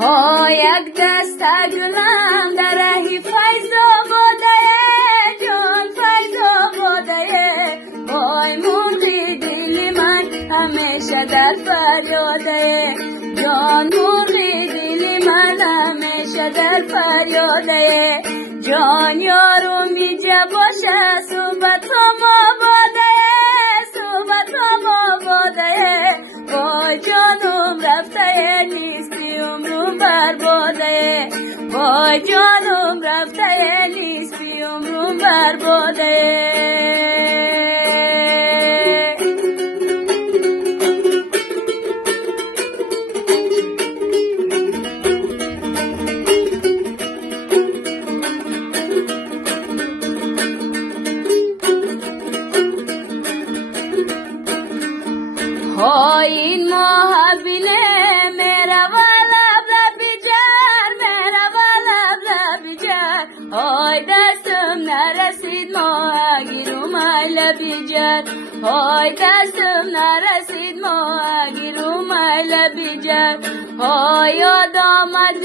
یک دست گلم در راهی فیض آباده جان فیض آباده وای مرغی دل من همیشه در فریاده جان مرغی دل من همیشه در فریاده جان یارو میجه باشه صحبت هم آباده صحبت هم آباده وای جانم رفته نیستی عمرم برباده وای جانم رفته نیستی عمرم برباده این محبینه میرا والا بجار میرا والا بجار های دستم نرسید ماهگیرم ایلا بجار های دستم نرسید ماهگیرم ایلا بجار های یاد آمد